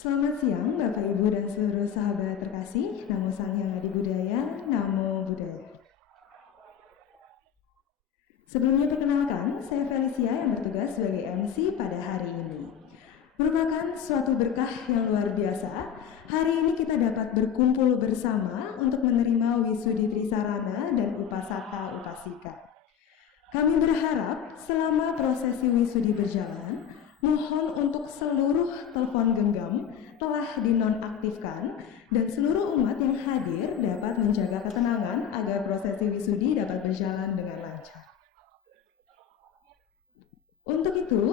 Selamat siang Bapak Ibu dan seluruh sahabat terkasih. Namo Sang Hyang Adi Budaya, Namo Buddhaya. Sebelumnya perkenalkan, saya Felicia yang bertugas sebagai MC pada hari ini. Merupakan suatu berkah yang luar biasa, hari ini kita dapat berkumpul bersama untuk menerima Wisudi Trisarana dan Upasaka Upasika. Kami berharap selama prosesi wisudi berjalan, mohon untuk seluruh telepon genggam telah dinonaktifkan dan seluruh umat yang hadir dapat menjaga ketenangan agar prosesi wisudi dapat berjalan dengan lancar. Untuk itu,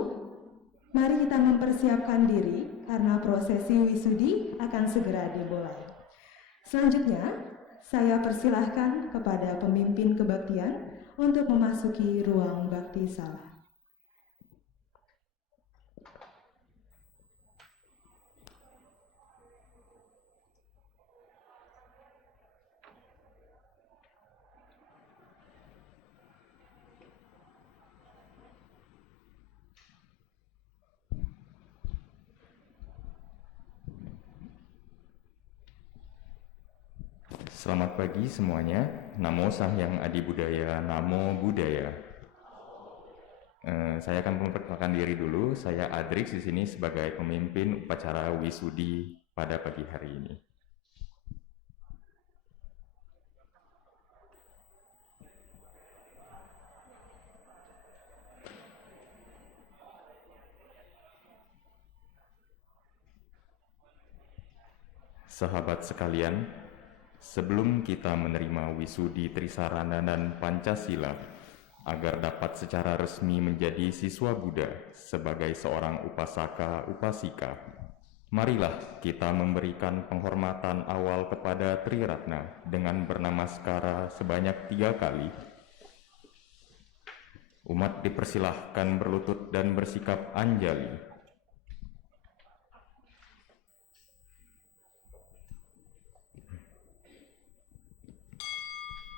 mari kita mempersiapkan diri karena prosesi wisudi akan segera dimulai. Selanjutnya, saya persilahkan kepada pemimpin kebaktian untuk memasuki ruang bakti sala. Selamat pagi semuanya. Namo Sang Hyang Adi Budaya, Namo Buddhaya. Saya akan memperkenalkan diri dulu. Saya Adrix di sini sebagai pemimpin upacara wisudi pada pagi hari ini. Sahabat sekalian, sebelum kita menerima wisudi Trisarana dan Pancasila, agar dapat secara resmi menjadi siswa Buddha sebagai seorang upasaka upasika, marilah kita memberikan penghormatan awal kepada Triratna dengan bernamaskara sebanyak 3 kali. Umat dipersilahkan berlutut dan bersikap anjali.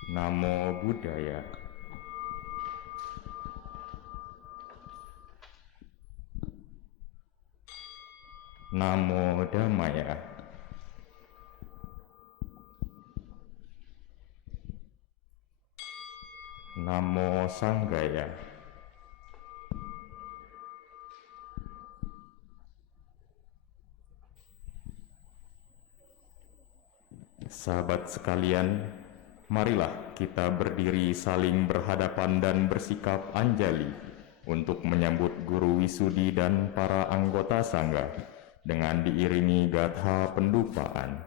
Namo Buddhaya. Namo Dhammaya. Namo Sanghaya. Sahabat sekalian, marilah kita berdiri saling berhadapan dan bersikap anjali untuk menyambut guru wisudi dan para anggota sangga dengan diiringi gatha pendupaan.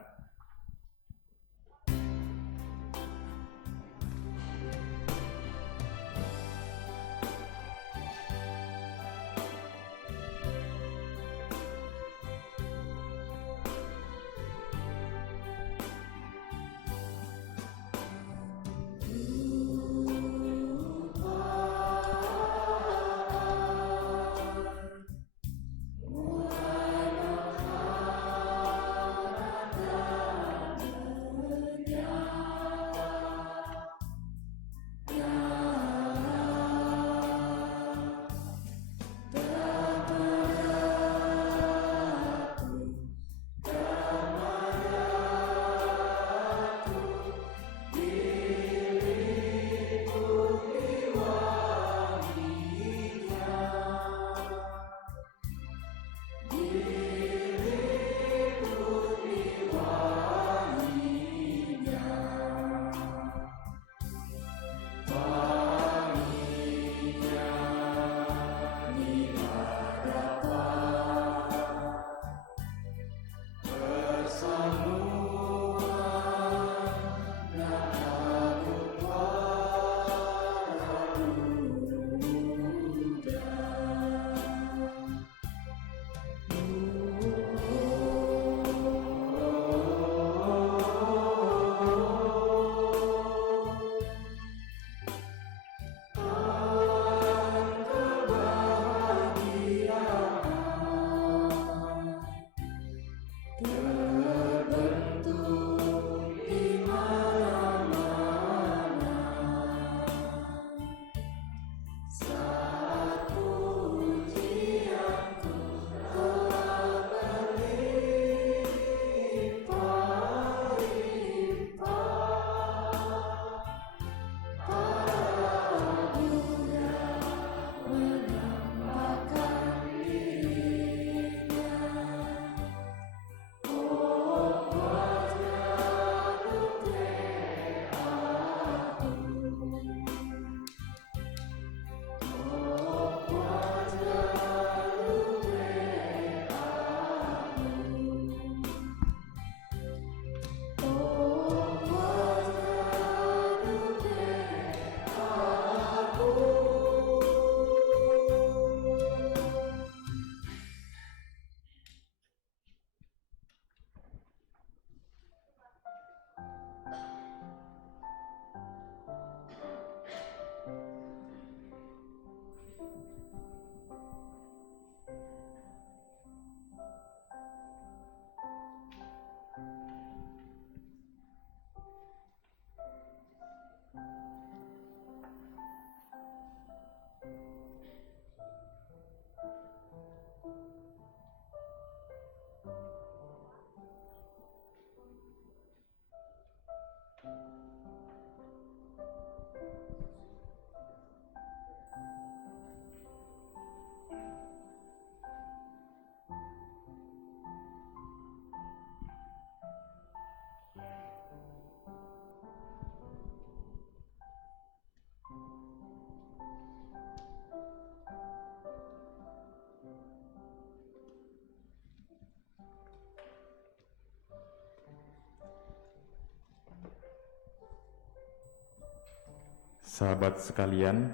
Sahabat sekalian,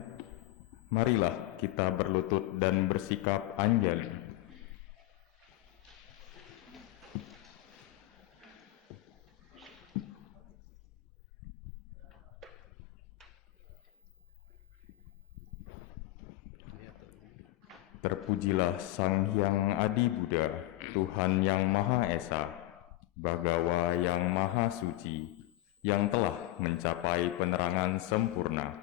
marilah kita berlutut dan bersikap anjali. Terpujilah Sang Hyang Adi Buddha, Tuhan yang Maha Esa, Bhagawa yang Maha Suci, yang telah mencapai penerangan sempurna,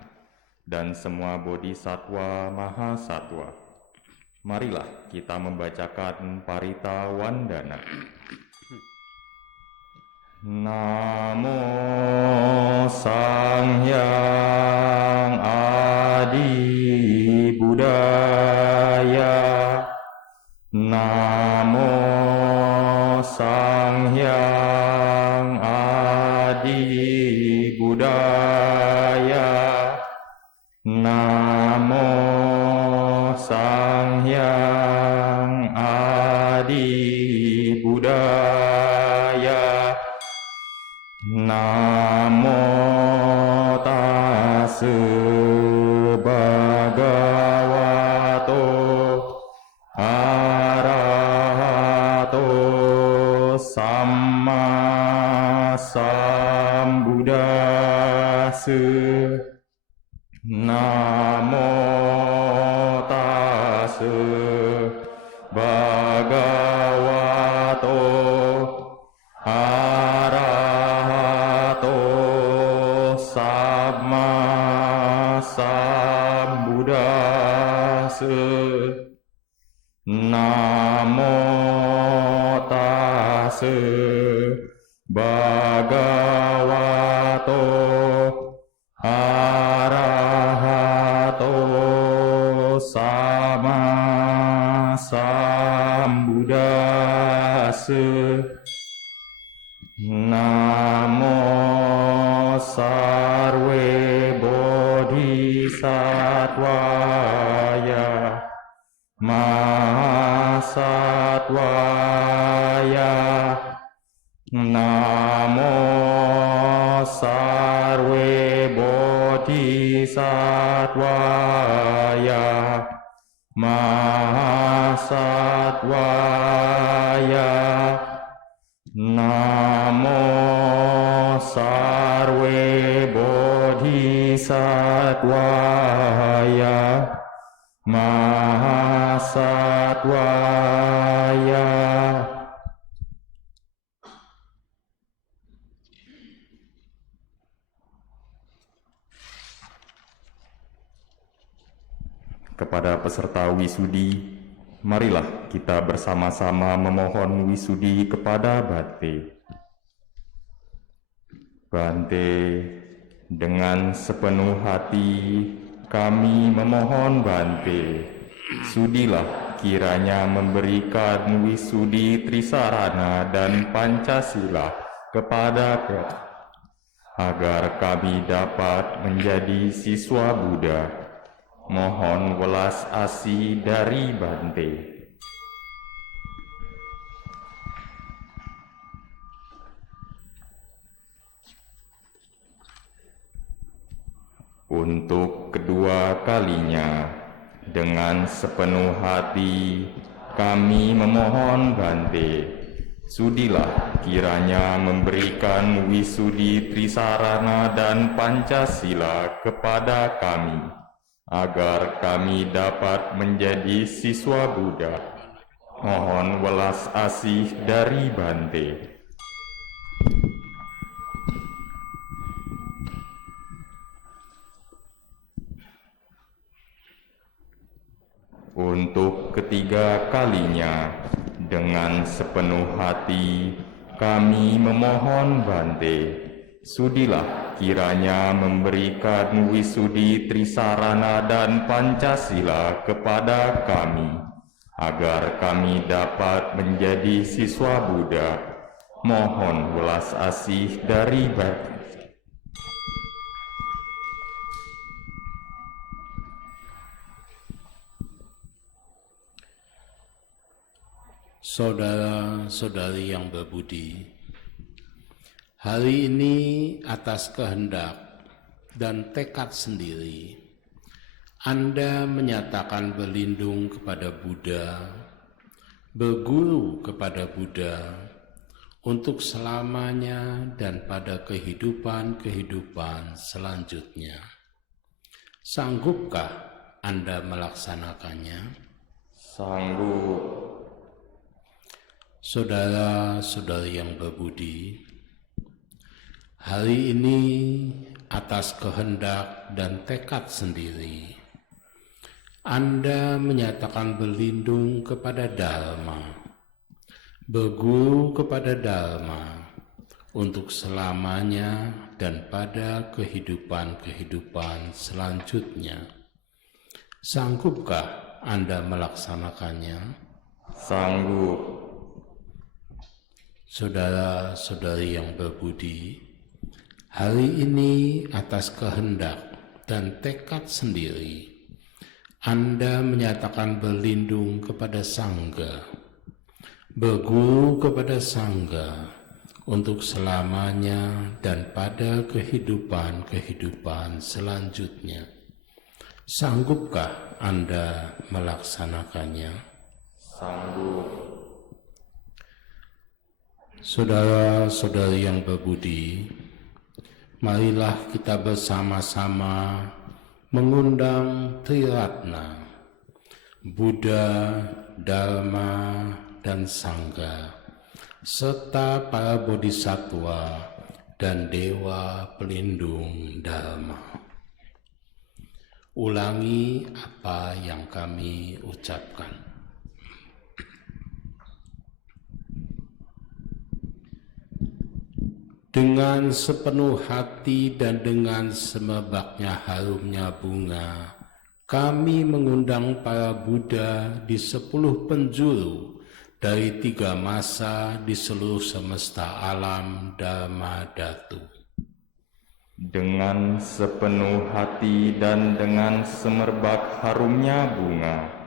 dan semua bodhisatwa Maha Satwa. Marilah kita membacakan Parita Wandana. Namo Sang Hyang Adi Buddhaya. Namo Sang Hyang Adi Buddhaya. Namo Sang Hyang Adi Buddhaya. Namo tassa bhagavato arahato samma sambuddhassa. Namo tassa bhagavato arahato samma sambuddhassa. Namo tassa bhagavato arahato samma sambuddhassa. Namo sarve bodhisattvaya mahasattvaya. Namo sarve bodhisattvaya mahasattvaya. Namo sarve bodhisattvaya mahasattvaya. Kepada peserta wisudi, marilah kita bersama-sama memohon wisudi kepada Bante. Bante, dengan sepenuh hati kami memohon Bante, sudilah kiranya memberikan wisudi Trisarana dan Pancasila kepada kami, agar kami dapat menjadi siswa Buddha. Mohon welas asih dari Bante. Untuk kedua kalinya, dengan sepenuh hati kami memohon Bante, sudilah kiranya memberikan wisudi Trisarana dan Pancasila kepada kami, agar kami dapat menjadi siswa Buddha. Mohon welas asih dari Bante. Untuk ketiga kalinya, dengan sepenuh hati kami memohon Bante, sudilah kiranya memberikan wisudi Trisarana dan Pancasila kepada kami, agar kami dapat menjadi siswa Buddha. Mohon welas asih dari Bante. Saudara-saudari yang berbudi, hari ini atas kehendak dan tekad sendiri, Anda menyatakan berlindung kepada Buddha, berguru kepada Buddha, untuk selamanya dan pada kehidupan-kehidupan selanjutnya. Sanggupkah Anda melaksanakannya? Sanggup. Saudara-saudari yang berbudi, hari ini atas kehendak dan tekad sendiri, Anda menyatakan berlindung kepada Dharma, berguru kepada Dharma untuk selamanya dan pada kehidupan-kehidupan selanjutnya. Sanggupkah Anda melaksanakannya? Sanggup. Saudara-saudari yang berbudi, hari ini atas kehendak dan tekad sendiri, Anda menyatakan berlindung kepada Sangga, berguru kepada Sangga untuk selamanya dan pada kehidupan-kehidupan selanjutnya. Sanggupkah Anda melaksanakannya? Sanggup. Saudara-saudari yang berbudi, marilah kita bersama-sama mengundang Triratna, Buddha, Dharma, dan Sangha, serta para bodhisattva dan dewa pelindung Dharma. Ulangi apa yang kami ucapkan. Dengan sepenuh hati dan dengan semerbaknya harumnya bunga, kami mengundang para Buddha di 10 penjuru dari 3 masa di seluruh semesta alam Dharma Dhatu. Dengan sepenuh hati dan dengan semerbak harumnya bunga,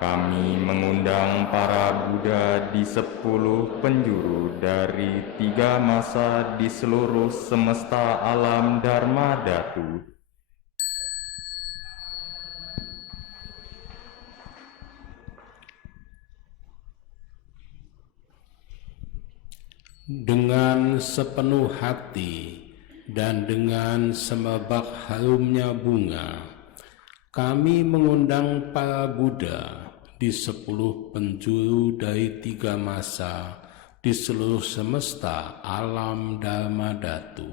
kami mengundang para Buddha di 10 penjuru dari 3 masa di seluruh semesta alam Dharma Dhatu. Dengan sepenuh hati dan dengan semerbak harumnya bunga, kami mengundang para Buddha di 10 penjuru dari 3 masa di seluruh semesta alam Dharma Dhatu.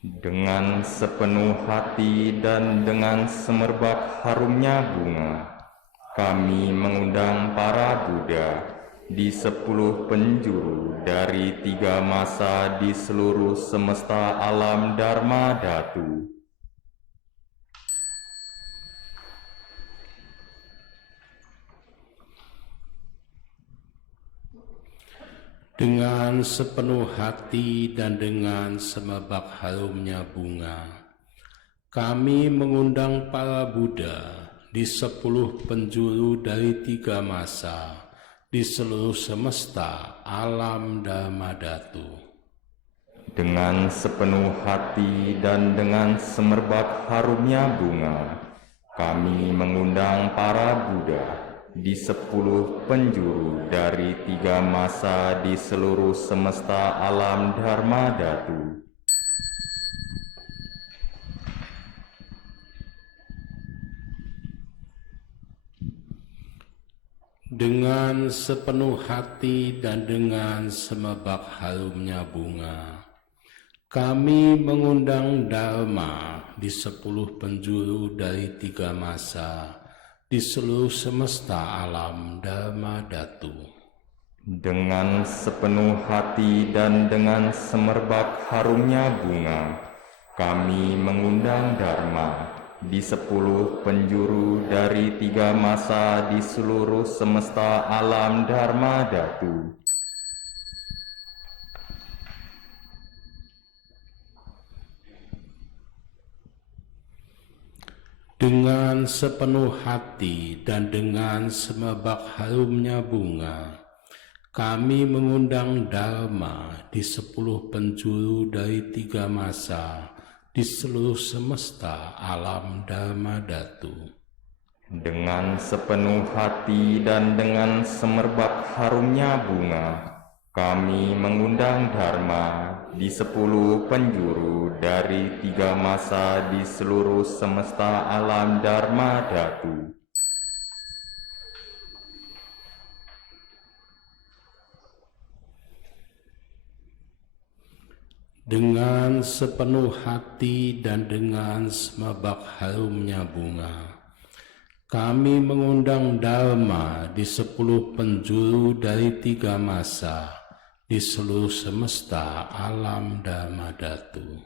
Dengan sepenuh hati dan dengan semerbak harumnya bunga, kami mengundang para Buddha di 10 penjuru dari 3 masa di seluruh semesta alam Dharma Dhatu. Dengan sepenuh hati dan dengan semerbak harumnya bunga, kami mengundang para Buddha di 10 penjuru dari 3 masa di seluruh semesta alam Dharma Dhatu. Dengan sepenuh hati dan dengan semerbak harumnya bunga, kami mengundang para Buddha di 10 penjuru dari 3 masa di seluruh semesta alam Dharma Dhatu. Dengan sepenuh hati dan dengan semerbak harumnya bunga, kami mengundang Dharma di 10 penjuru dari 3 masa di seluruh semesta alam Dharma Dhatu. Dengan sepenuh hati dan dengan semerbak harumnya bunga, kami mengundang Dharma di 10 penjuru dari 3 masa di seluruh semesta alam Dharma Dhatu. Dengan sepenuh hati dan dengan semerbak harumnya bunga, kami mengundang Dharma di 10 penjuru dari 3 masa di seluruh semesta alam Dharma Datu. Dengan sepenuh hati dan dengan semerbak harumnya bunga, kami mengundang Dharma di 10 penjuru dari 3 masa di seluruh semesta alam Dharma Datu. Dengan sepenuh hati dan dengan semerbak harumnya bunga, kami mengundang Dharma di 10 penjuru dari 3 masa di seluruh semesta alam Dharma Datu.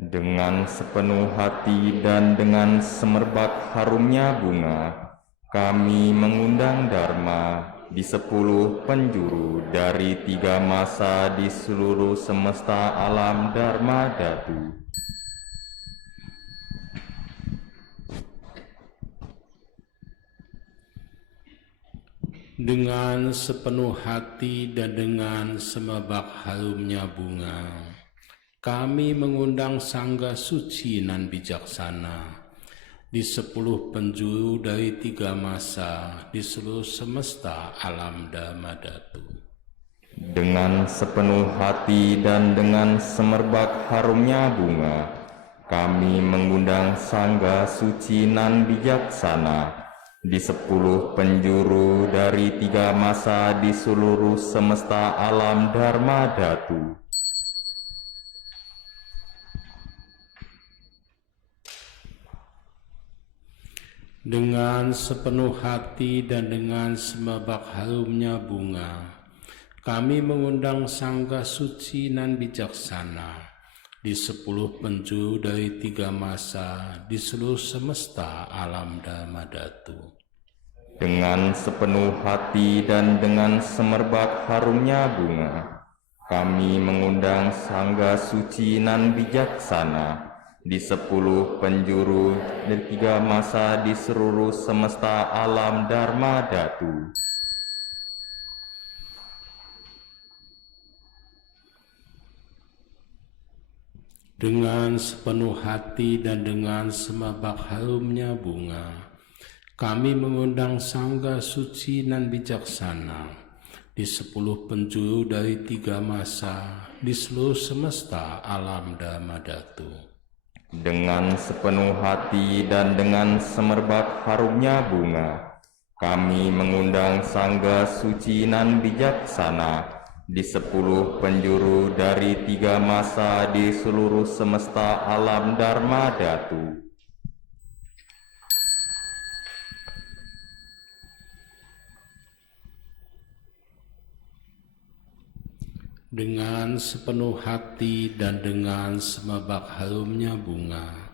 Dengan sepenuh hati dan dengan semerbak harumnya bunga, kami mengundang Dharma di 10 penjuru dari 3 masa di seluruh semesta alam Dharma Datu. Dengan sepenuh hati dan dengan semerbak harumnya bunga, kami mengundang Sangga Suci nan bijaksana di 10 penjuru dari 3 masa di seluruh semesta alam Dharma Datu. Dengan sepenuh hati dan dengan semerbak harumnya bunga, kami mengundang Sangga Suci nan bijaksana di 10 penjuru dari 3 masa di seluruh semesta alam Dharma Datu. Dengan sepenuh hati dan dengan semerbak harumnya bunga, kami mengundang Sangga Suci nan bijaksana di 10 penjuru dari 3 masa di seluruh semesta alam Dharma Datu. Dengan sepenuh hati dan dengan semerbak harumnya bunga, kami mengundang Sangga Suci nan bijaksana di 10 penjuru dari 3 masa di seluruh semesta alam Dharma Datu. Dengan sepenuh hati dan dengan semerbak harumnya bunga, kami mengundang Sangga Suci nan bijaksana di 10 penjuru dari 3 masa di seluruh semesta alam Dharma Datu. Dengan sepenuh hati dan dengan semerbak harumnya bunga, kami mengundang Sangga Suci nan bijaksana di 10 penjuru dari 3 masa di seluruh semesta alam Dharma Datu. Dengan sepenuh hati dan dengan semerbak harumnya bunga,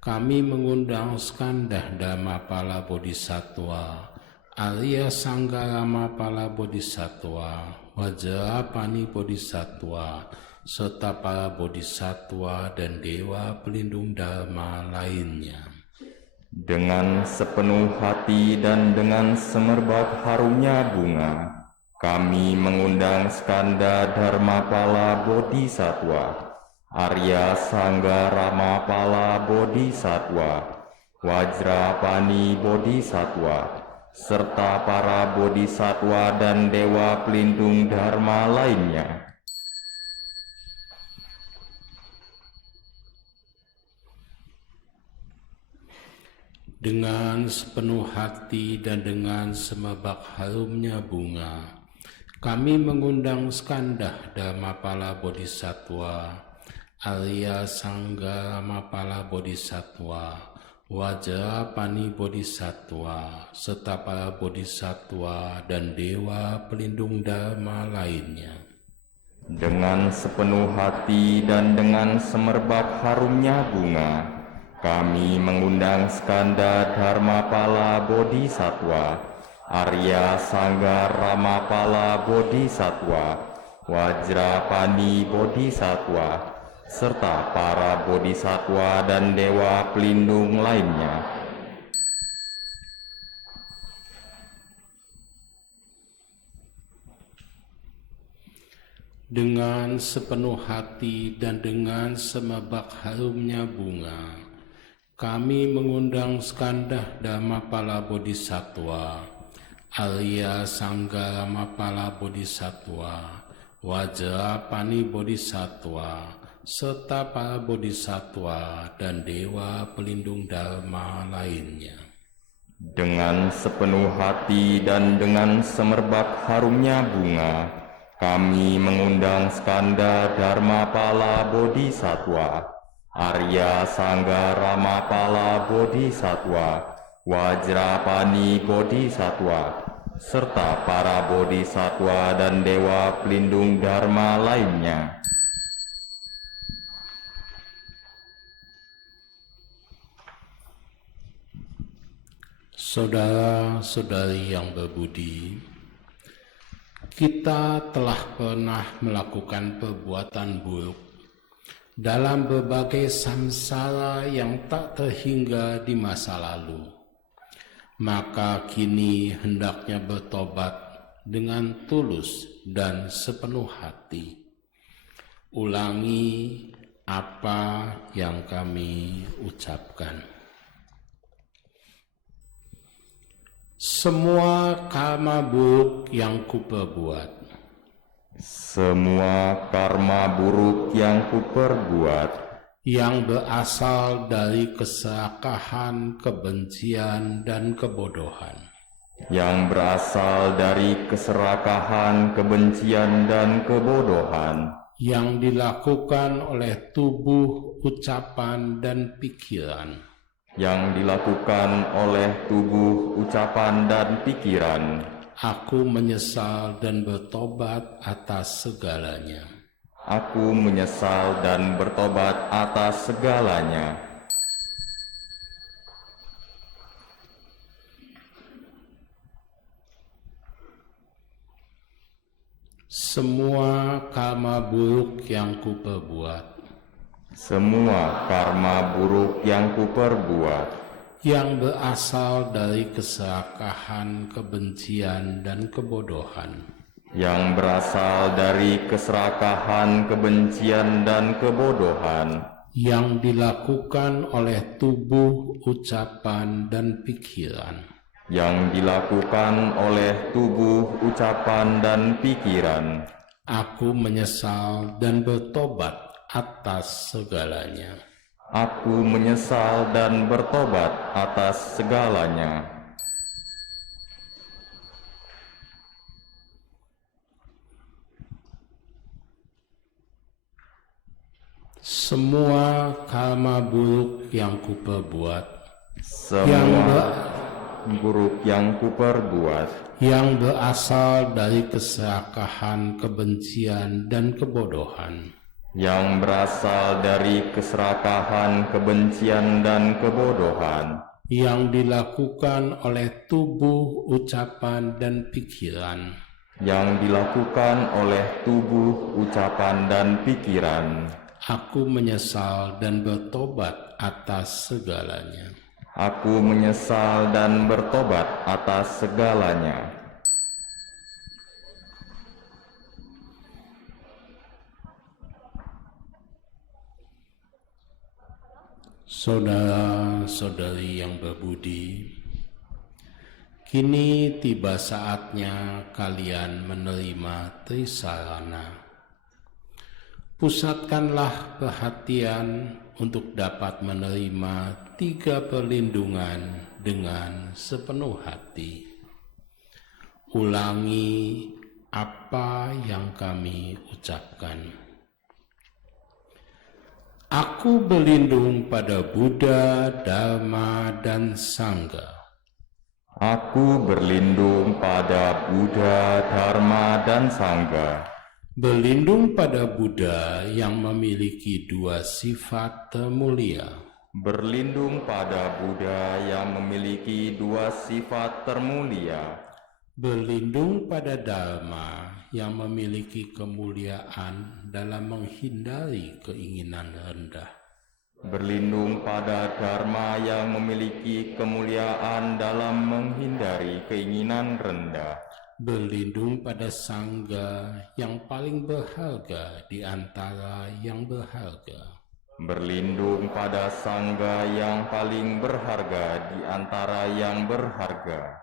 kami mengundang Skanda Dharmapala Bodhisattva, Arya Sanggarama Pala Bodhisattva, Wajrapani Bodhisattva, serta para bodhisattva dan dewa pelindung dharma lainnya. Dengan sepenuh hati dan dengan semerbak harumnya bunga, kami mengundang Skanda Dharmapala Bodhisattva, Arya Sanggarama Bodhisattva, Wajrapani Bodhisattva, serta para bodhisattva dan dewa pelindung dharma lainnya. Dengan sepenuh hati dan dengan semerbak harumnya bunga, kami mengundang Skanda Dharmapala Bodhisattva, Arya Sanggarama Bodhisattva, Wajrapani Bodhisattva, serta para bodhisattva dan dewa pelindung dharma lainnya. Dengan sepenuh hati dan dengan semerbak harumnya bunga, kami mengundang Skanda Dharmapala Bodhisattva, Arya Sanggarama Bodhisattva, Wajrapani Bodhisattva, serta para bodhisattva dan dewa pelindung lainnya. dengan sepenuh hati dan dengan semerbak harumnya bunga, kami mengundang Skanda Dharmapala Bodhisattva, Arya Sangga Ramapala Bodhisattva, Wajrapani Bodhisattva, serta para bodhisattva dan dewa pelindung dharma lainnya. Dengan sepenuh hati dan dengan semerbak harumnya bunga, kami mengundang Skanda Dharmapala Bodhisattva, Arya Sangga Ramapala Bodhisattva, Wajrapani Bodhisattva, serta para bodhisattva dan dewa pelindung dharma lainnya. Saudara-saudari yang berbudi, kita telah pernah melakukan perbuatan buruk dalam berbagai samsara yang tak terhingga di masa lalu. Maka kini hendaknya bertobat dengan tulus dan sepenuh hati. Ulangi apa yang kami ucapkan. Semua karma buruk yang kuperbuat, semua karma buruk yang kuperbuat, yang berasal dari keserakahan, kebencian, dan kebodohan, yang berasal dari keserakahan, kebencian, dan kebodohan, yang dilakukan oleh tubuh, ucapan, dan pikiran, yang dilakukan oleh tubuh, ucapan, dan pikiran. aku menyesal dan bertobat atas segalanya. Aku menyesal dan bertobat atas segalanya. Semua karma buruk yang kuperbuat, Semua karma buruk yang kuperbuat, yang berasal dari keserakahan, kebencian, dan kebodohan, yang berasal dari keserakahan, kebencian, dan kebodohan, yang dilakukan oleh tubuh, ucapan, dan pikiran, yang dilakukan oleh tubuh, ucapan, dan pikiran. aku menyesal dan bertobat atas segalanya. Aku menyesal dan bertobat atas segalanya. Semua karma buruk yang kuperbuat, Semua buruk yang kuperbuat, yang berasal dari keserakahan, kebencian, dan kebodohan, yang berasal dari keserakahan, kebencian, dan kebodohan, yang dilakukan oleh tubuh, ucapan, dan pikiran, yang dilakukan oleh tubuh, ucapan, dan pikiran. aku menyesal dan bertobat atas segalanya. Aku menyesal dan bertobat atas segalanya. Saudara-saudari yang berbudi, kini tiba saatnya kalian menerima Trisarana. Pusatkanlah perhatian untuk dapat menerima 3 perlindungan dengan sepenuh hati. Ulangi apa yang kami ucapkan. Aku berlindung pada Buddha, Dharma, dan Sangha. Aku berlindung pada Buddha, Dharma, dan Sangha. Berlindung pada Buddha yang memiliki 2 sifat termulia. Berlindung pada Buddha yang memiliki 2 sifat termulia. Berlindung pada Dharma yang memiliki kemuliaan dalam menghindari keinginan rendah. Berlindung pada Dharma yang memiliki kemuliaan dalam menghindari keinginan rendah. berlindung pada sangga yang paling berharga di antara yang berharga, berlindung pada sangga yang paling berharga di antara yang berharga.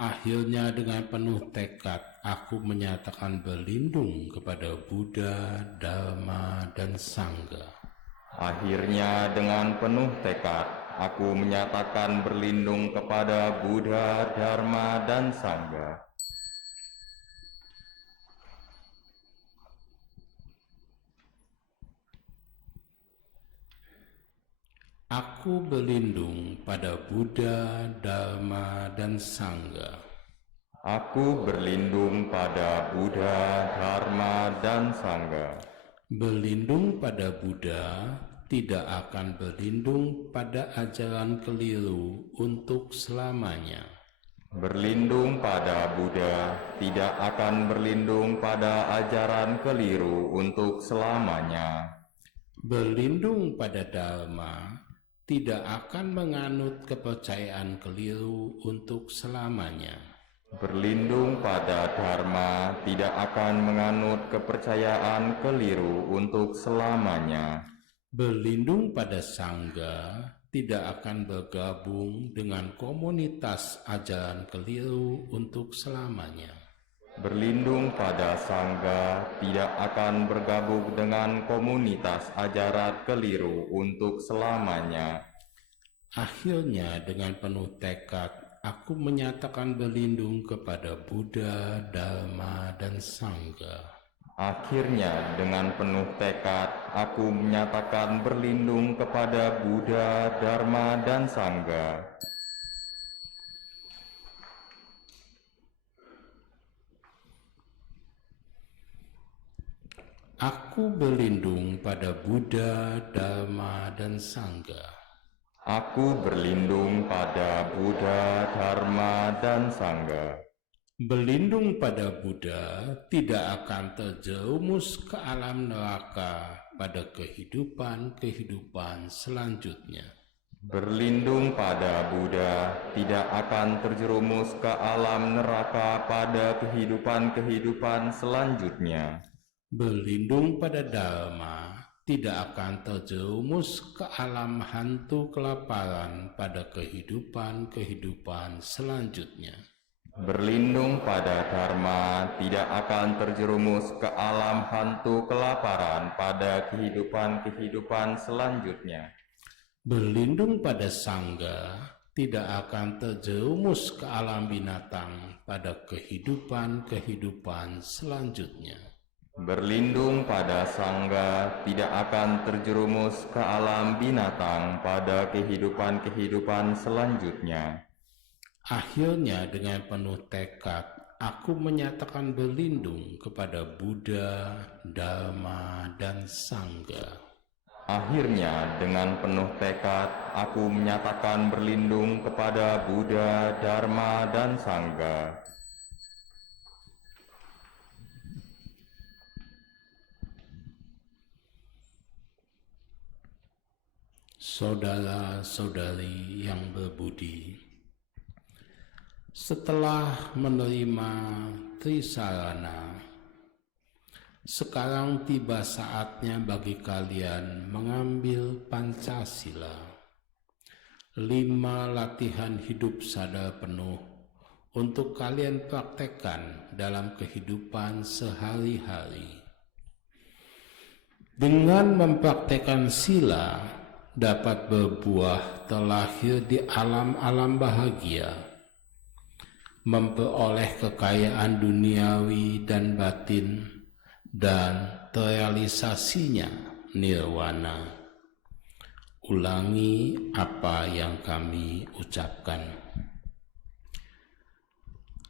Akhirnya dengan penuh tekad aku menyatakan berlindung kepada Buddha, Dharma, dan Sangha. Akhirnya dengan penuh tekad aku menyatakan berlindung kepada Buddha, Dharma, dan Sangha. Aku berlindung pada Buddha, Dharma, dan Sangha. Aku berlindung pada Buddha, Dharma, dan Sangha. Berlindung pada Buddha tidak akan berlindung pada ajaran keliru untuk selamanya. Berlindung pada Buddha tidak akan berlindung pada ajaran keliru untuk selamanya. Berlindung pada Dharma tidak akan menganut kepercayaan keliru untuk selamanya. Berlindung pada Dharma tidak akan menganut kepercayaan keliru untuk selamanya. Berlindung pada Sangha tidak akan bergabung dengan komunitas ajaran keliru untuk selamanya. Berlindung pada Sangha tidak akan bergabung dengan komunitas ajaran keliru untuk selamanya. Akhirnya dengan penuh tekad aku menyatakan berlindung kepada Buddha, Dharma, dan Sangha. Akhirnya dengan penuh tekad aku menyatakan berlindung kepada Buddha, Dharma, dan Sangha. Aku berlindung pada Buddha, Dharma, dan Sangha. Aku berlindung pada Buddha, Dharma, dan Sangha. Berlindung pada Buddha tidak akan terjerumus ke alam neraka pada kehidupan selanjutnya. Berlindung pada Buddha tidak akan terjerumus ke alam neraka pada kehidupan selanjutnya. Berlindung pada Dharma tidak akan terjerumus ke alam hantu kelaparan pada kehidupan selanjutnya. Berlindung pada Dharma tidak akan terjerumus ke alam hantu kelaparan pada kehidupan selanjutnya. Berlindung pada Sangha tidak akan terjerumus ke alam binatang pada kehidupan selanjutnya. Berlindung pada Sangha tidak akan terjerumus ke alam binatang pada kehidupan selanjutnya. Akhirnya dengan penuh tekad aku menyatakan berlindung kepada Buddha, Dharma, dan Sangha. Akhirnya dengan penuh tekad aku menyatakan berlindung kepada Buddha, Dharma, dan Sangha. Saudara-saudari yang berbudi, setelah menerima Trisarana, sekarang tiba saatnya bagi kalian mengambil Pancasila, 5 latihan hidup sadar penuh untuk kalian praktekkan dalam kehidupan sehari-hari. Dengan mempraktekkan sila, dapat berbuah terlahir di alam-alam bahagia, memperoleh kekayaan duniawi dan batin, dan terrealisasinya nirwana. Ulangi apa yang kami ucapkan.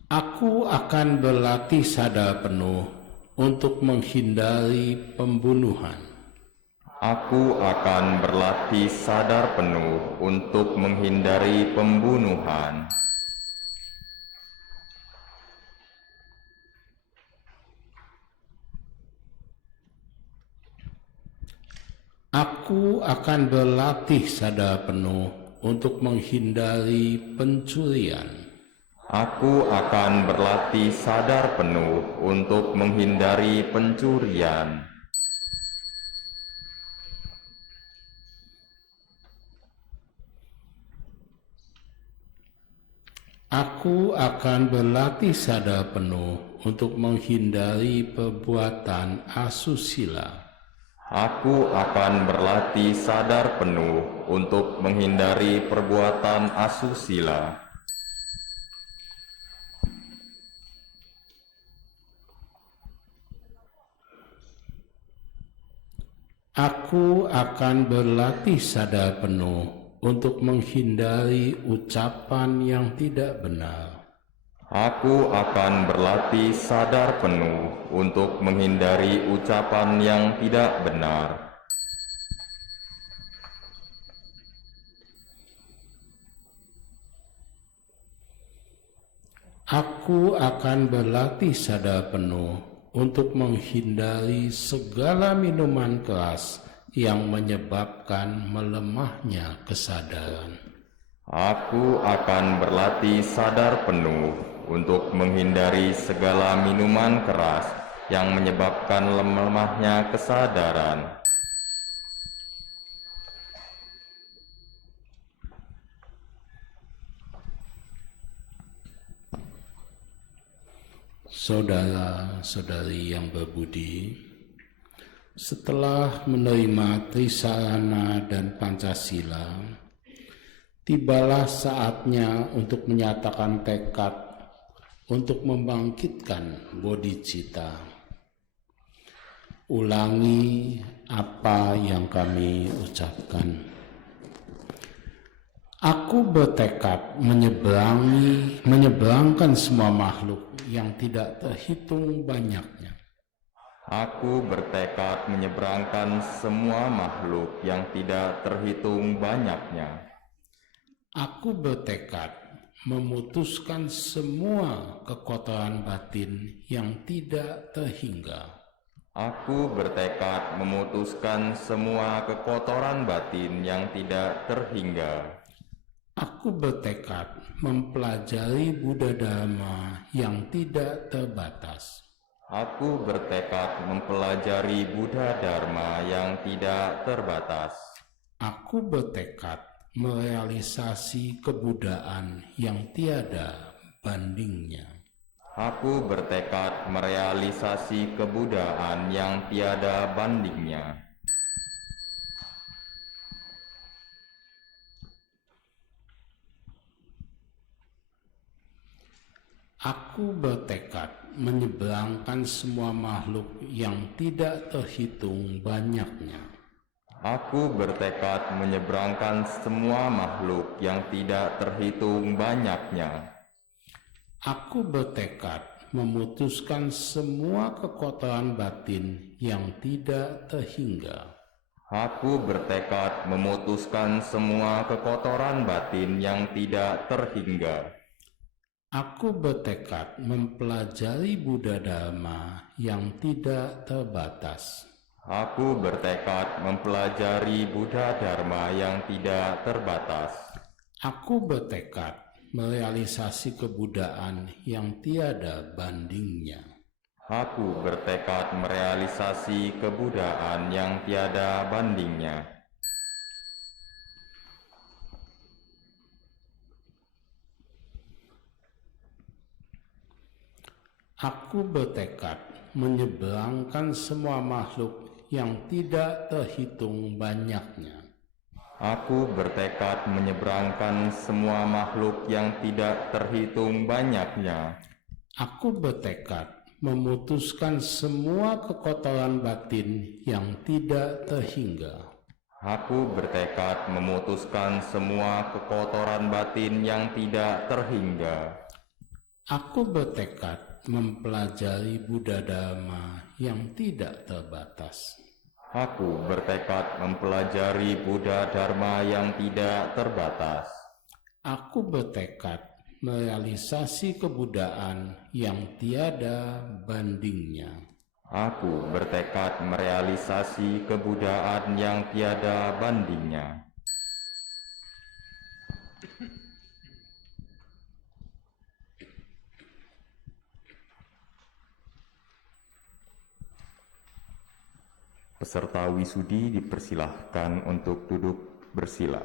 Aku akan berlatih sadar penuh untuk menghindari pembunuhan. Aku akan berlatih sadar penuh untuk menghindari pembunuhan. Aku akan berlatih sadar penuh untuk menghindari pencurian. Aku akan berlatih sadar penuh untuk menghindari pencurian. Aku akan berlatih sadar penuh untuk menghindari perbuatan asusila. Aku akan berlatih sadar penuh untuk menghindari perbuatan asusila. Aku akan berlatih sadar penuh untuk menghindari ucapan yang tidak benar. Aku akan berlatih sadar penuh untuk menghindari ucapan yang tidak benar. Aku akan berlatih sadar penuh untuk menghindari segala minuman keras yang menyebabkan melemahnya kesadaran. Aku akan berlatih sadar penuh untuk menghindari segala minuman keras yang menyebabkan lemahnya kesadaran. Saudara-saudari yang berbudi, setelah menerima Trisarana dan Pancasila, tibalah saatnya untuk menyatakan tekad untuk membangkitkan bodhicitta. Ulangi apa yang kami ucapkan. Aku bertekad menyeberangkan semua makhluk yang tidak terhitung banyaknya. Aku bertekad menyeberangkan semua makhluk yang tidak terhitung banyaknya. Aku bertekad memutuskan semua kekotoran batin yang tidak terhingga. Aku bertekad memutuskan semua kekotoran batin yang tidak terhingga. Aku bertekad mempelajari Buddha Dharma yang tidak terbatas. Aku bertekad mempelajari Buddha Dharma yang tidak terbatas. Aku bertekad merealisasi kebudayaan yang tiada bandingnya. Aku bertekad merealisasi kebudayaan yang tiada bandingnya. Aku bertekad menyeberangkan semua makhluk yang tidak terhitung banyaknya. Aku bertekad menyeberangkan semua makhluk yang tidak terhitung banyaknya. Aku bertekad memutuskan semua kekotoran batin yang tidak terhingga. Aku bertekad memutuskan semua kekotoran batin yang tidak terhingga. Aku bertekad mempelajari Buddha Dharma yang tidak terbatas. Aku bertekad mempelajari Buddha Dharma yang tidak terbatas. Aku bertekad merealisasi kebudayaan yang tiada bandingnya. Aku bertekad merealisasi kebudayaan yang tiada bandingnya. Aku bertekad menyeberangkan semua makhluk yang tidak terhitung banyaknya. Aku bertekad menyeberangkan semua makhluk yang tidak terhitung banyaknya. Aku bertekad memutuskan semua kekotoran batin yang tidak terhingga. Aku bertekad memutuskan semua kekotoran batin yang tidak terhingga. Aku bertekad mempelajari Buddha Dharma yang tidak terbatas. Aku bertekad mempelajari Buddha Dharma yang tidak terbatas. Aku bertekad merealisasi kebudayaan yang tiada bandingnya. Aku bertekad merealisasi kebudayaan yang tiada bandingnya. Peserta wisudi dipersilahkan untuk duduk bersila.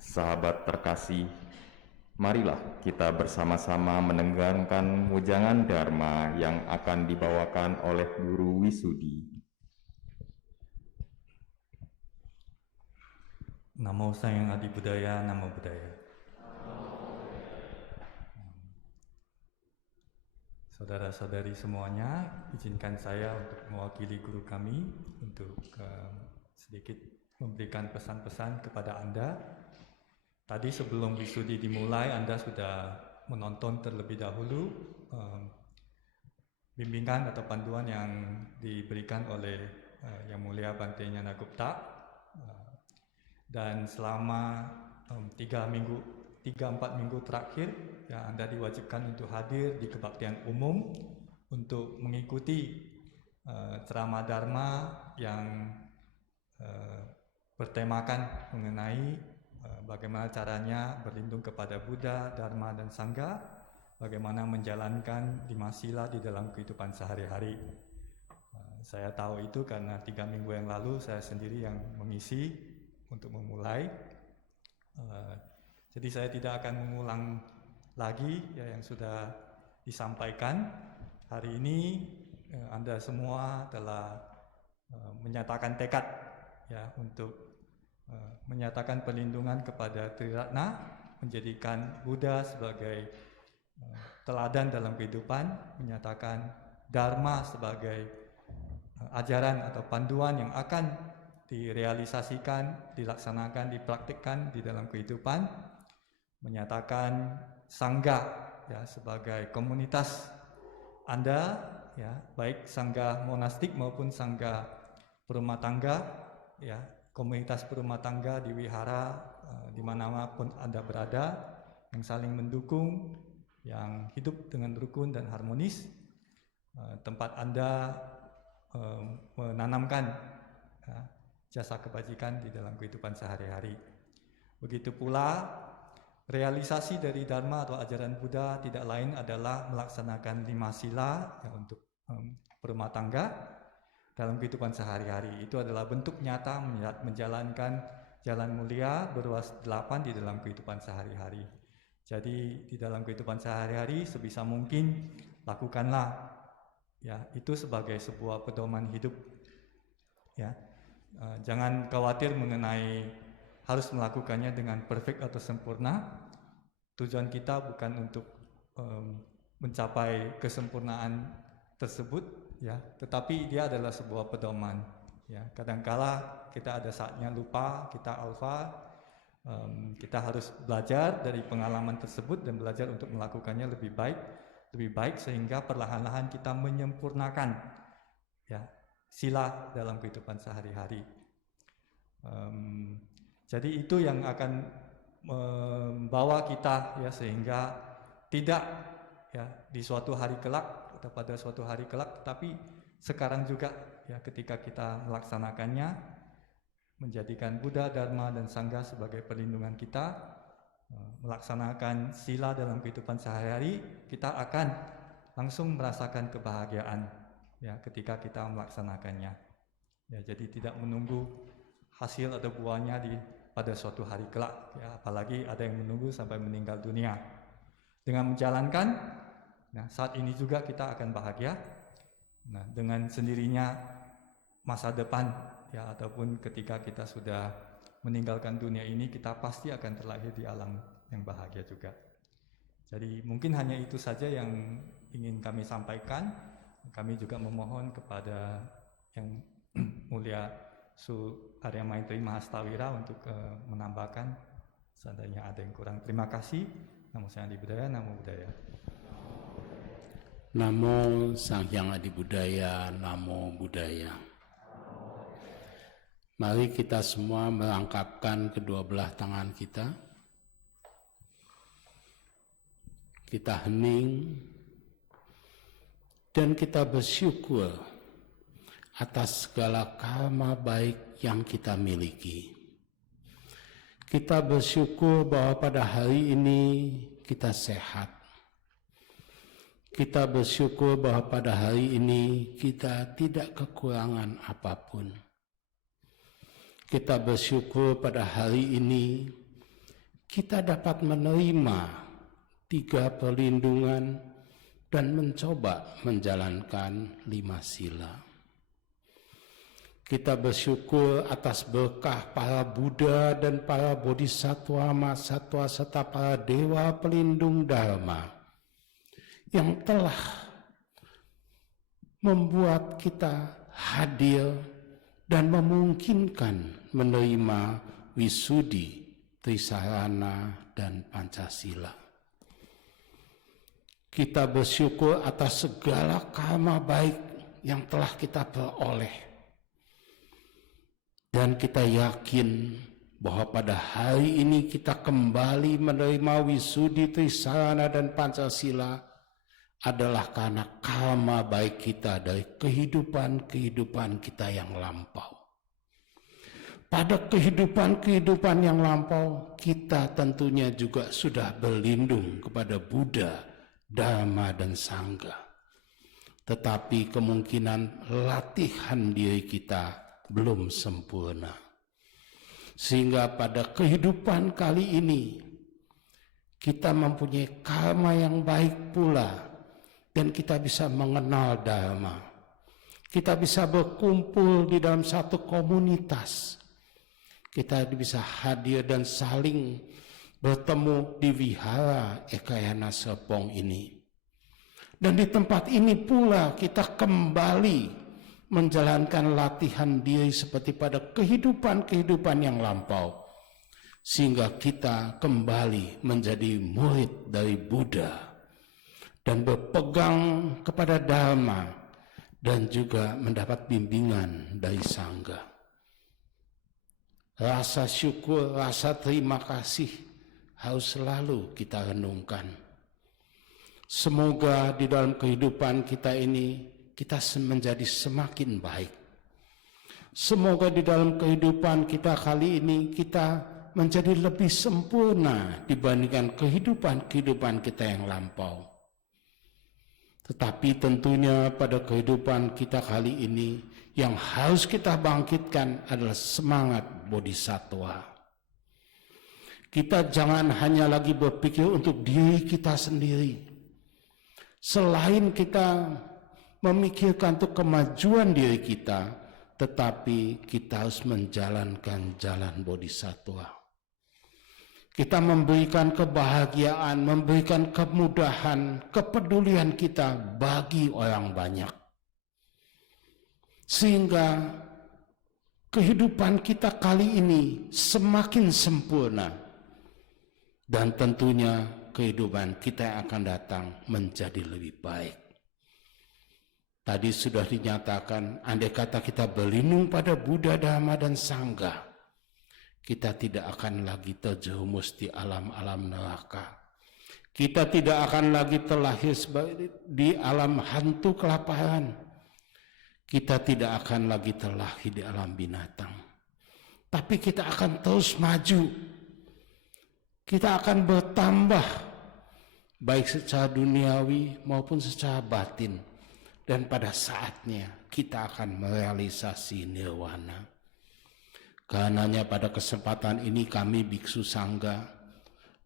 Sahabat terkasih, marilah kita bersama-sama mendengarkan wejangan Dharma yang akan dibawakan oleh guru wisudi. Namo Sang Adi Budaya, Namo Buddhaya. Saudara-saudari semuanya, izinkan saya untuk mewakili guru kami untuk sedikit memberikan pesan-pesan kepada Anda. Tadi sebelum wisudi dimulai, Anda sudah menonton terlebih dahulu bimbingan atau panduan yang diberikan oleh Yang Mulia Bante Nyana Gupta. Dan selama 3-4 minggu terakhir, ya, Anda diwajibkan untuk hadir di kebaktian umum untuk mengikuti ceramah Dharma yang bertemakan mengenai bagaimana caranya berlindung kepada Buddha, Dharma, dan Sangha, bagaimana menjalankan 5 sila di dalam kehidupan sehari-hari. Saya tahu itu karena 3 minggu yang lalu saya sendiri yang mengisi untuk memulai. Jadi saya tidak akan mengulang lagi ya yang sudah disampaikan. Hari ini Anda semua telah menyatakan tekad ya untuk menyatakan perlindungan kepada Triratna, menjadikan Buddha sebagai teladan dalam kehidupan, menyatakan Dharma sebagai ajaran atau panduan yang akan direalisasikan, dilaksanakan, dipraktikkan di dalam kehidupan, menyatakan Sangha ya sebagai komunitas Anda ya, baik Sangha monastik maupun Sangha berumah tangga ya, komunitas berumah tangga di wihara dimanapun Anda berada, yang saling mendukung, yang hidup dengan rukun dan harmonis, tempat Anda menanamkan jasa kebajikan di dalam kehidupan sehari-hari. Begitu pula realisasi dari Dharma atau ajaran Buddha tidak lain adalah melaksanakan 5 sila ya, untuk berumah tangga dalam kehidupan sehari-hari. Itu adalah bentuk nyata menjalankan jalan mulia berluas 8 di dalam kehidupan sehari-hari. Jadi di dalam kehidupan sehari-hari sebisa mungkin lakukanlah ya itu sebagai sebuah pedoman hidup ya. Jangan khawatir mengenai harus melakukannya dengan perfect atau sempurna. Tujuan kita bukan untuk mencapai kesempurnaan tersebut ya, tetapi dia adalah sebuah pedoman ya. Kadangkala kita ada saatnya lupa, kita alfa, kita harus belajar dari pengalaman tersebut dan belajar untuk melakukannya lebih baik sehingga perlahan-lahan kita menyempurnakan ya sila dalam kehidupan sehari-hari. Jadi itu yang akan membawa kita ya sehingga tidak ya di suatu hari kelak atau pada suatu hari kelak, tetapi sekarang juga ya ketika kita melaksanakannya, menjadikan Buddha, Dharma, dan Sangha sebagai perlindungan kita, melaksanakan sila dalam kehidupan sehari-hari, kita akan langsung merasakan kebahagiaan ya ketika kita melaksanakannya. Ya, jadi tidak menunggu hasil atau buahnya pada suatu hari kelak ya, apalagi ada yang menunggu sampai meninggal dunia. Dengan menjalankan, nah saat ini juga kita akan bahagia. Nah, dengan sendirinya masa depan ya ataupun ketika kita sudah meninggalkan dunia ini, kita pasti akan terlahir di alam yang bahagia juga. Jadi mungkin hanya itu saja yang ingin kami sampaikan. Kami juga memohon kepada Yang Mulia Su Arya Maitri Mahastawira untuk menambahkan seandainya ada yang kurang. Terima kasih. Namo Sang Adi Budaya, Namo Buddhaya. Namo Sang Hyang Adi Budaya, Namo Buddhaya. Mari kita semua melangkapkan kedua belah tangan kita. Kita hening dan kita bersyukur atas segala karma baik yang kita miliki. Kita bersyukur bahwa pada hari ini kita sehat. Kita bersyukur bahwa pada hari ini kita tidak kekurangan apapun. Kita bersyukur pada hari ini kita dapat menerima 3 perlindungan dan mencoba menjalankan 5 sila. Kita bersyukur atas berkah para Buddha dan para Bodhisattva, Mahasatwa serta para Dewa Pelindung Dharma yang telah membuat kita hadir dan memungkinkan menerima Wisudi, Trisarana, dan Pancasila. Kita bersyukur atas segala karma baik yang telah kita peroleh. Dan kita yakin bahwa pada hari ini kita kembali menerima Wisudi, Trisarana, dan Pancasila adalah karena karma baik kita dari kehidupan kita yang lampau. Pada kehidupan yang lampau, kita tentunya juga sudah berlindung kepada Buddha, Dharma, dan Sangha. Tetapi kemungkinan latihan diri kita belum sempurna. Sehingga pada kehidupan kali ini, kita mempunyai karma yang baik pula, dan kita bisa mengenal Dharma. Kita bisa berkumpul di dalam satu komunitas. Kita bisa hadir dan saling bertemu di Wihara Ekayana Serpong ini. Dan di tempat ini pula kita kembali menjalankan latihan diri seperti pada kehidupan yang lampau. Sehingga kita kembali menjadi murid dari Buddha dan berpegang kepada Dharma dan juga mendapat bimbingan dari Sangha. Rasa syukur, rasa terima kasih harus selalu kita renungkan. Semoga di dalam kehidupan kita ini kita menjadi semakin baik. Semoga di dalam kehidupan kita kali ini kita menjadi lebih sempurna dibandingkan kehidupan kita yang lampau. Tetapi tentunya pada kehidupan kita kali ini yang harus kita bangkitkan adalah semangat bodhisattva. Kita jangan hanya lagi berpikir untuk diri kita sendiri. Selain kita memikirkan untuk kemajuan diri kita, tetapi kita harus menjalankan jalan bodhisattva. Kita memberikan kebahagiaan, memberikan kemudahan, kepedulian kita bagi orang banyak. Sehingga kehidupan kita kali ini semakin sempurna. Dan tentunya kehidupan kita yang akan datang menjadi lebih baik. Tadi sudah dinyatakan, andai kata kita berlindung pada Buddha, Dharma, dan Sangha, kita tidak akan lagi terjerumus di alam-alam neraka. Kita tidak akan lagi terlahir di alam hantu kelaparan. Kita tidak akan lagi terlahir di alam binatang. Tapi kita akan terus maju. Kita akan bertambah, baik secara duniawi maupun secara batin. Dan pada saatnya kita akan merealisasi nirwana. Karenanya pada kesempatan ini kami Biksu Sangga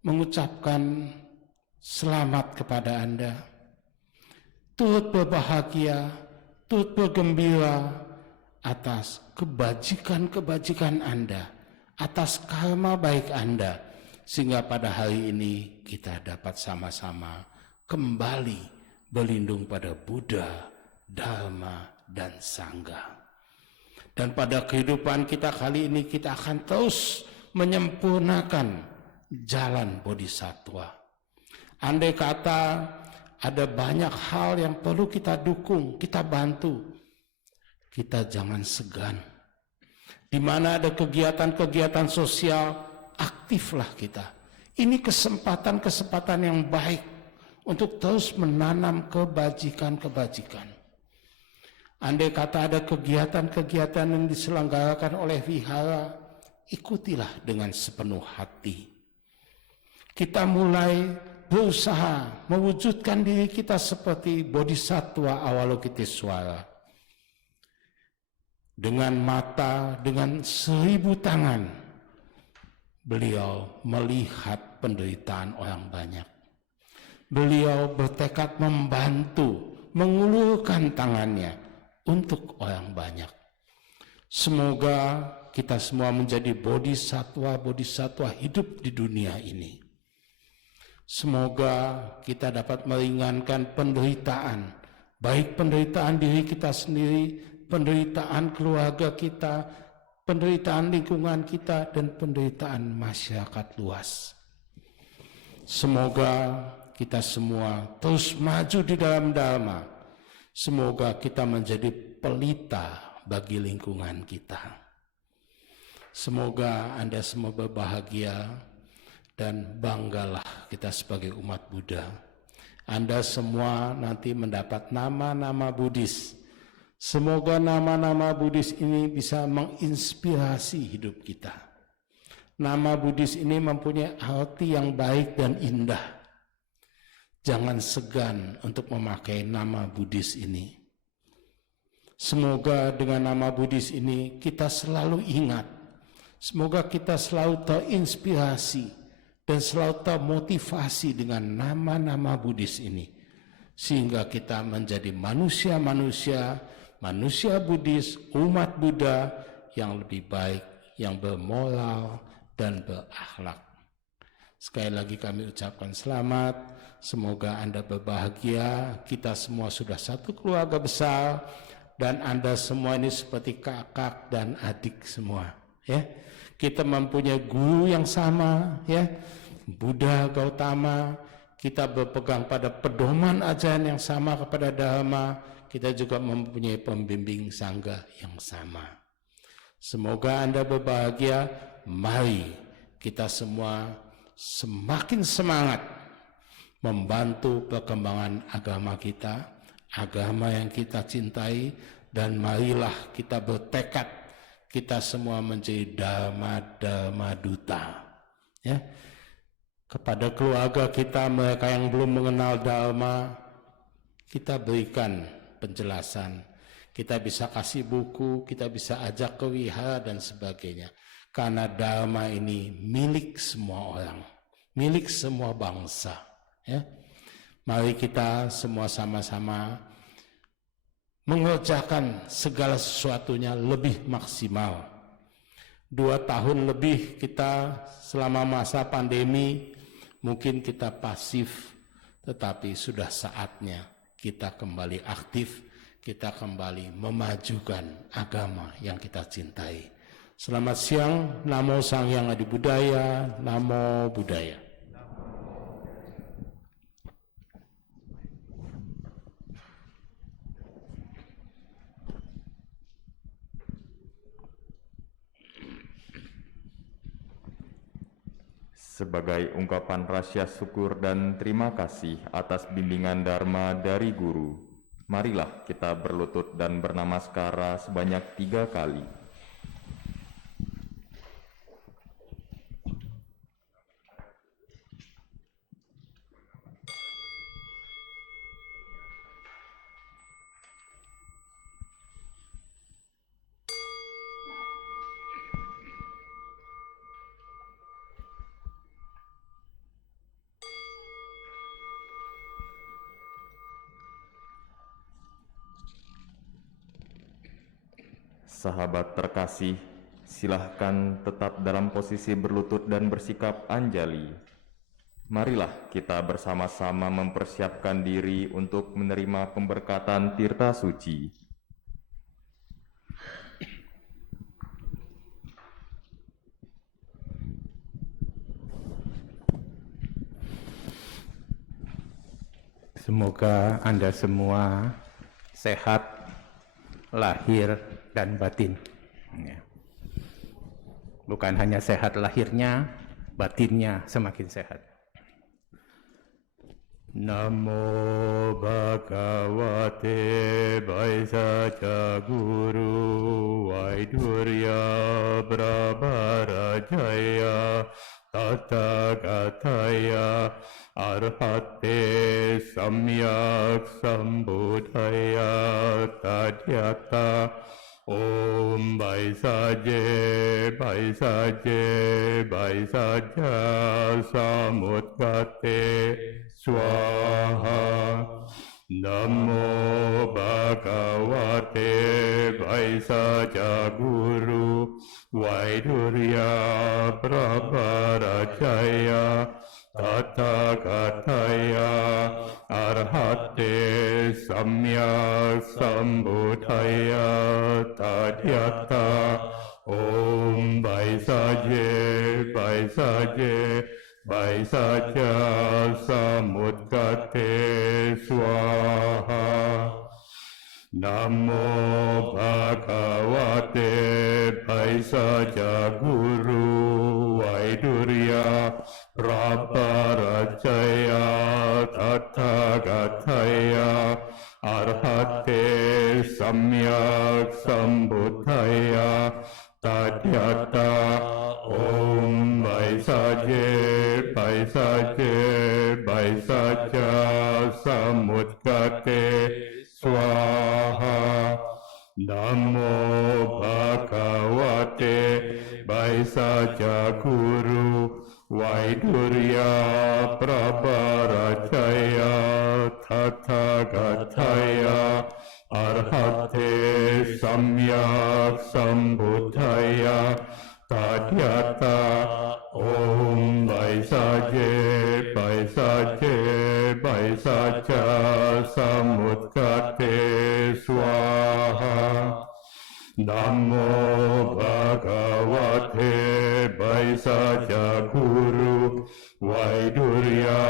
mengucapkan selamat kepada Anda. Turut berbahagia, turut bergembira atas kebajikan-kebajikan Anda, atas karma baik Anda, sehingga pada hari ini kita dapat sama-sama kembali berlindung pada Buddha, Dharma, dan Sangha. Dan pada kehidupan kita kali ini kita akan terus menyempurnakan jalan bodhisattva. Andai kata ada banyak hal yang perlu kita dukung, kita bantu, kita jangan segan. Di mana ada kegiatan-kegiatan sosial, aktiflah kita. Ini kesempatan-kesempatan yang baik untuk terus menanam kebajikan-kebajikan. Andai kata ada kegiatan-kegiatan yang diselenggarakan oleh wihara, ikutilah dengan sepenuh hati. Kita mulai berusaha mewujudkan diri kita seperti Bodhisattva Avalokitesvara. Dengan mata, dengan 1000 tangan, beliau melihat penderitaan orang banyak. Beliau bertekad membantu, mengulurkan tangannya untuk orang banyak. Semoga kita semua menjadi bodhisattva hidup di dunia ini. Semoga kita dapat meringankan penderitaan, baik penderitaan diri kita sendiri, penderitaan keluarga kita, penderitaan lingkungan kita, dan penderitaan masyarakat luas. Semoga kita semua terus maju di dalam Dharma. Semoga kita menjadi pelita bagi lingkungan kita. Semoga Anda semua berbahagia dan banggalah kita sebagai umat Buddha. Anda semua nanti mendapat nama-nama Buddhis. Semoga nama-nama Buddhis ini bisa menginspirasi hidup kita. Nama Buddhis ini mempunyai arti yang baik dan indah. Jangan segan untuk memakai nama Buddhis ini. Semoga dengan nama Buddhis ini kita selalu ingat. Semoga kita selalu terinspirasi dan selalu termotivasi dengan nama-nama Buddhis ini. Sehingga kita menjadi manusia-manusia Buddhis, umat Buddha yang lebih baik, yang bermoral dan berakhlak. Sekali lagi kami ucapkan selamat, semoga Anda berbahagia, kita semua sudah satu keluarga besar, dan Anda semua ini seperti kakak dan adik semua. Ya, kita mempunyai guru yang sama, ya, Buddha Gautama. Kita berpegang pada pedoman ajaran yang sama kepada Dharma. Kita juga mempunyai pembimbing sangga yang sama. Semoga Anda berbahagia. Mari kita semua semakin semangat membantu perkembangan agama kita, agama yang kita cintai, dan marilah kita bertekad kita semua menjadi Dharma Duta. Ya. Kepada keluarga kita, mereka yang belum mengenal Dharma, kita berikan penjelasan. Kita bisa kasih buku, kita bisa ajak ke wihara dan sebagainya. Karena Dharma ini milik semua orang, milik semua bangsa. Ya. Mari kita semua sama-sama mengerjakan segala sesuatunya lebih maksimal. 2 tahun lebih kita selama masa pandemi, mungkin kita pasif, tetapi sudah saatnya kita kembali aktif, kita kembali memajukan agama yang kita cintai. Selamat siang, Namo Sang Hyang Adi Buddhaya, Namo Buddhaya. Sebagai ungkapan rasa syukur dan terima kasih atas bimbingan Dharma dari Guru, marilah kita berlutut dan bernamaskara sebanyak 3 kali. Sahabat terkasih, silahkan tetap dalam posisi berlutut dan bersikap anjali. Marilah kita bersama-sama mempersiapkan diri untuk menerima pemberkatan tirta suci. Semoga Anda semua sehat lahir dan batin. Bukan hanya sehat lahirnya, batinnya semakin sehat. Namo Bhagavate Vaisakya Guru Vaidurya Brahmarajaya Tathāgataya Arhate Samyak Sambuddhaya Tadhyata Om Vaisaje Vaisaje Vaisaja Samudgate Swaha. Namo Bhagavate Vaisaja Guru Vaidurya Brahmarajaya Tathāgataya Arhate Samyak Sambuddhaya Tadhyata Om Vaisaje Vaisaje Vaisaja Samudgate Swaha. Namo Bhagavate Vaisaja Guru Vaidurya Brahmarajaya Tathāgataya Arhate Samyak Sambuddhaya Tadhyata Om Vaisaje Vaisaje Vaisaja Samudgate Swaha. Namo Bhagavate Vaisaja Guru Vaidurya Brahmarajaya Tathāgataya Arhate Samyak Sambuddhaya Tadhyata Om Vaisaje Vaisaje Vaisaja Samudgate Swaha. Namo Bhagavate Vaisaja Guru Vaidurya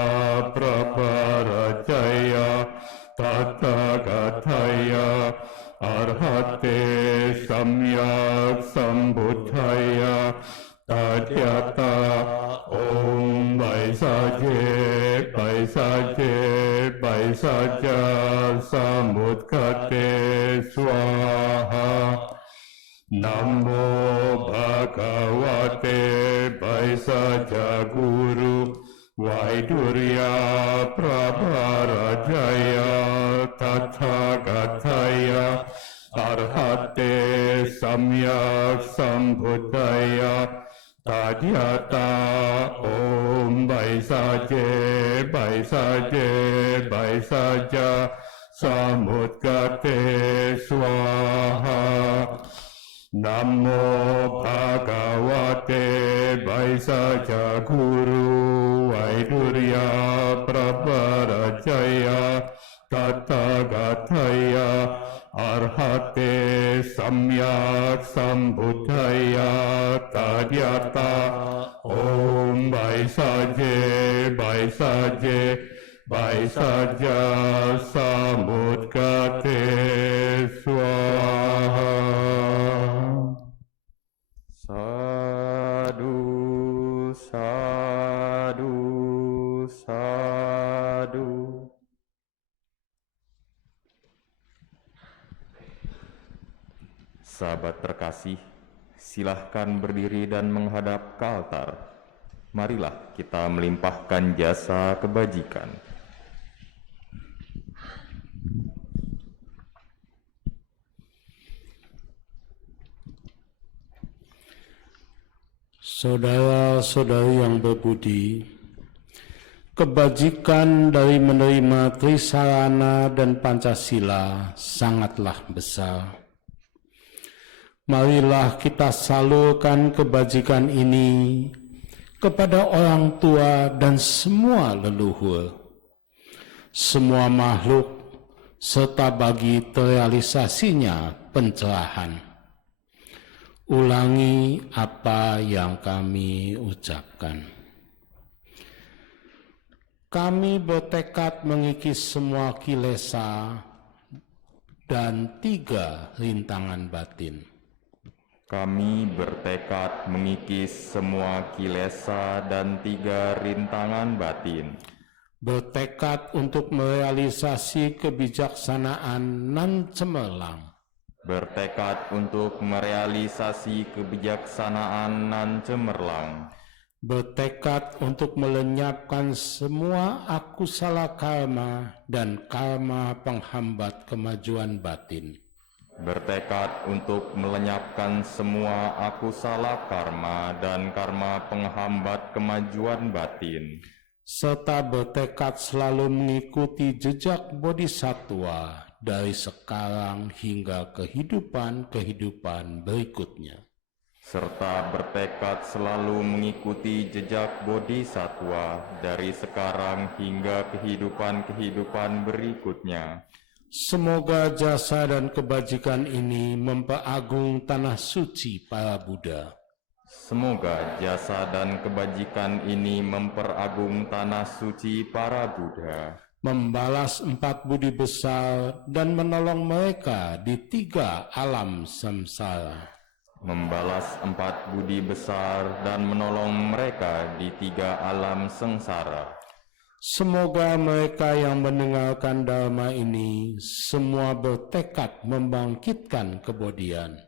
Brahmarajaya Tathāgataya Arhate Samyak Sambuddhaya Tadhyata Om Vaisaje Vaisaje Vaisaja Samudgate Swaha. Namo Bhagavate Vaisaja Guru Vaidurya Brahmarajaya Tathāgataya Arhate Samyak Sambuddhaya Tadhyata Om Vaisaje Vaisaje Vaisaja Samudgate Swaha. Namo Bhagavate Vaisaja Guru Vaidurya Brahmarajaya Tathāgataya Arhate Samyak Sambuddhaya Tadhyata Om Vaisaje Vaisaje Vaisaja Samudgate Swaha. Sadu, sadu, sadu. Sahabat terkasih, silahkan berdiri dan menghadap ke altar. Marilah kita melimpahkan jasa kebajikan. Saudara-saudari yang berbudi, kebajikan dari menerima Trisarana dan Pancasila sangatlah besar. Marilah kita salurkan kebajikan ini kepada orang tua dan semua leluhur, semua makhluk, serta bagi terrealisasinya pencerahan. Ulangi apa yang kami ucapkan. Kami bertekad mengikis semua kilesa dan 3 rintangan batin. Kami bertekad mengikis semua kilesa dan 3 rintangan batin. bertekad untuk merealisasi kebijaksanaan nan cemerlang, bertekad untuk merealisasi kebijaksanaan nan cemerlang, bertekad untuk melenyapkan semua akusala karma dan karma penghambat kemajuan batin, bertekad untuk melenyapkan semua akusala karma dan karma penghambat kemajuan batin, serta bertekad selalu mengikuti jejak bodhisattva dari sekarang hingga kehidupan berikutnya. serta bertekad selalu mengikuti jejak bodhisattva dari sekarang hingga kehidupan berikutnya. Semoga jasa dan kebajikan ini memperagung tanah suci para Buddha, Semoga jasa dan kebajikan ini memperagung tanah suci para Buddha, membalas 4 budi besar dan menolong mereka di 3 alam samsara. membalas 4 budi besar dan menolong mereka di 3 alam sengsara. Semoga mereka yang mendengarkan dharma ini semua bertekad membangkitkan kebodian.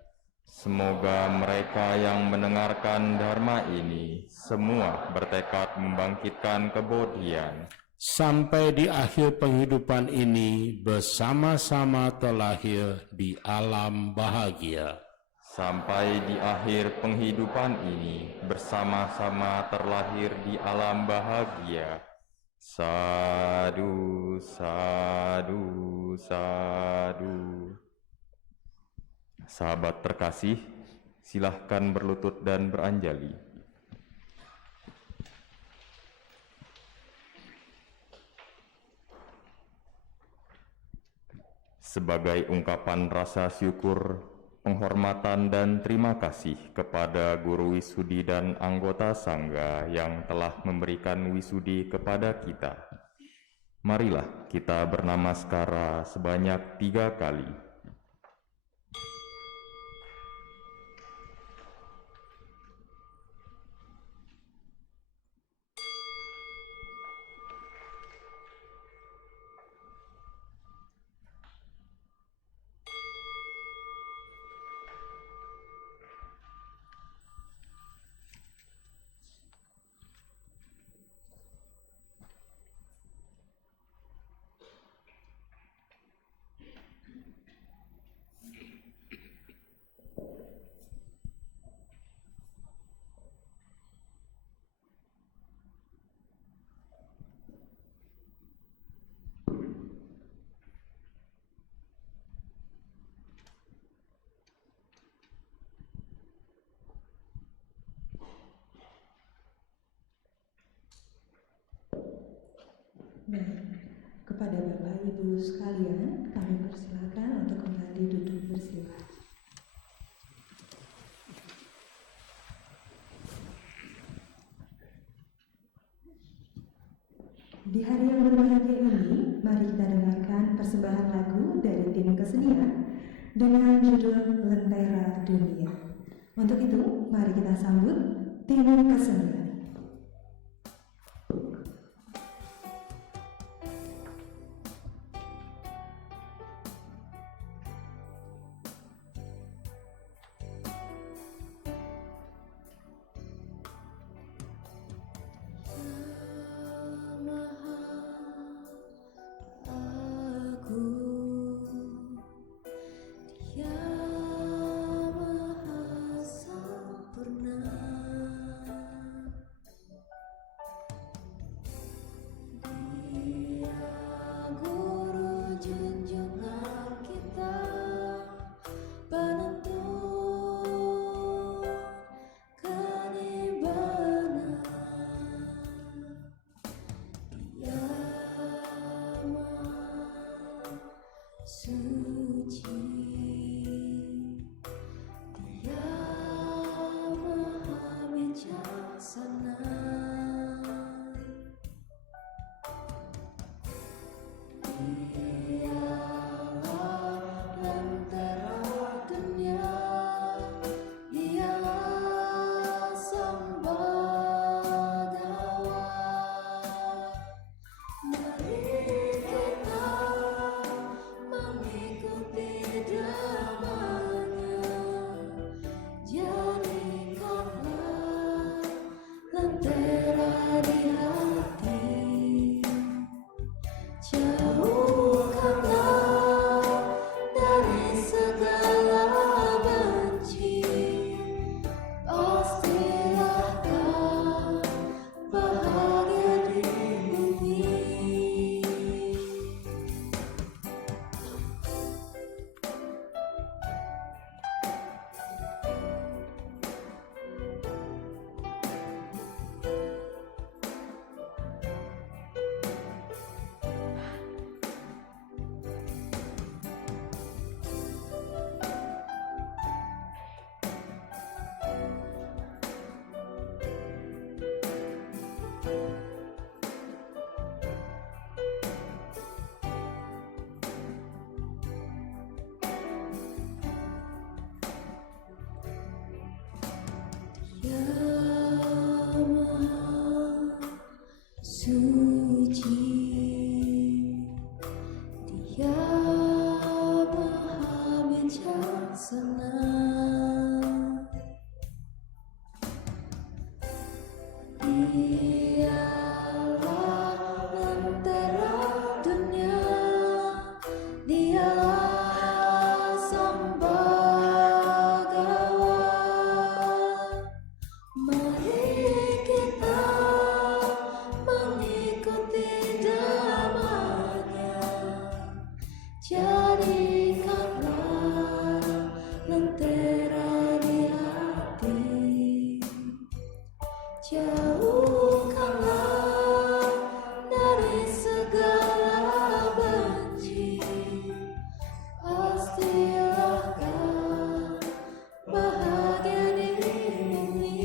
Semoga mereka yang mendengarkan dharma ini semua bertekad membangkitkan kebodian, Sampai di akhir penghidupan ini bersama-sama terlahir di alam bahagia. sampai di akhir penghidupan ini bersama-sama terlahir di alam bahagia. Sadu, sadu, sadu. Sahabat terkasih, silahkan berlutut dan beranjali. Sebagai ungkapan rasa syukur, penghormatan dan terima kasih kepada Guru Wisudi dan anggota Sangga yang telah memberikan wisudi kepada kita. Marilah kita bernamaskara sebanyak 3 kali. Baik, kepada Bapak Ibu sekalian, kami persilakan untuk kembali duduk bersila. Di hari yang berbahagia ini, mari kita dengarkan persembahan lagu dari tim kesenian dengan judul Lentera Dunia. Untuk itu, mari kita sambut tim kesenian. Jauhkanlah dari segala benci, pastilah kau bahagia di bumi. Ya Maha Suci, Dia Maha Bijaksana, Dialah lentera dunia, Dialah Sang Bhagawan. Mari kita mengikuti damanya, jadikanlah lentera di hati, jauhkanlah dari segala benci, pastilah kau bahagia di bumi.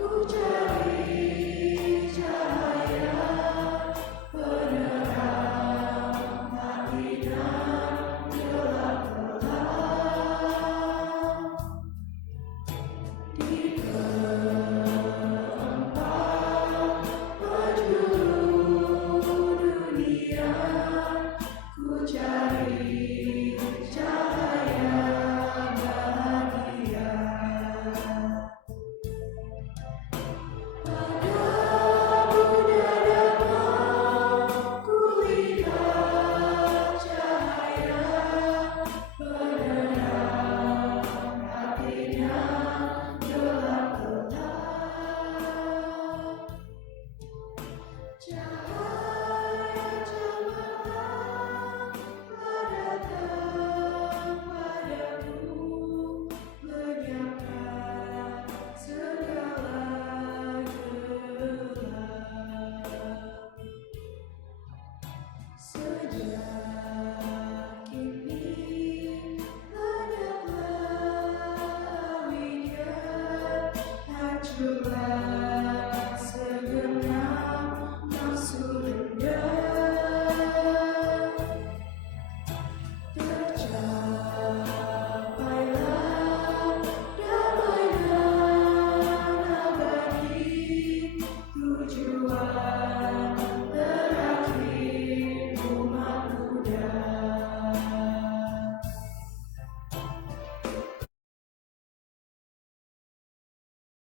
Ku cari cahaya penerang hati dan gelap gelap di keempat penjuru dunia. Ku cari cahaya bahagia. Pada Buddha Dhamma ku lihat cahaya penerang hatinya gelap gelap. Cahaya cemerlang telah datang padaku, menyiapkan segala gelap. Sejak kini hendaklah awinya hancur